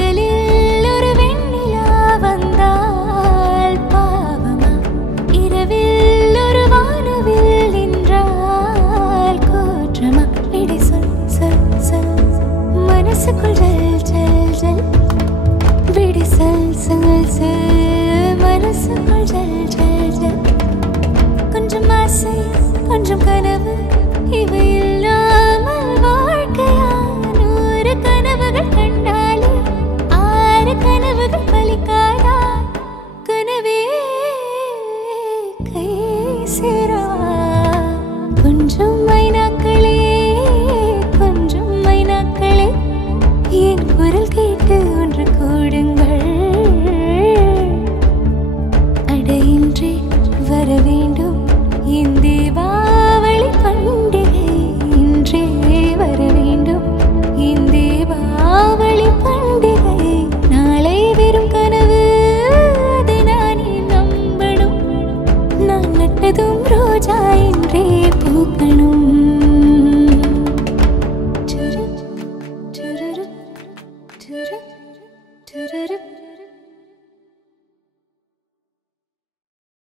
பகலில் ஒரு வெண்ணிலா வந்தால் பாவமா இரவில் ஒரு வானவில் நின்றால் கூற்றமா இடி சொல் சொல் சொல் மனசுக்குள் ஜல் ஜல் ஜல் விடி சொல் சொல் சொல் மனசுக்குள் ஜல் ஜல் ஜல் கொஞ்சம் ஆசை கொஞ்சம் கனவு இவை இல்லாமல் வாழ்க்கையா 100 கனவுகள் கண்டாலே 6 கனவுகள் பலிக்காதா கனவே கை சேரா கொஞ்சம் மைனாக்களே கொஞ்சம் மைனாக்களே என் குரல் கேட்டு ஒன்று கூடுங்கள் அடையின்றி வர வேண்டும் என் தீபாவளி பண்டிகை இன்றே வர வேண்டும் என் தீபாவளி பண்டிகை நாளை வெறும் கனவு அதை நானே நம்பணும் நான் நட்டதும் ரோஜா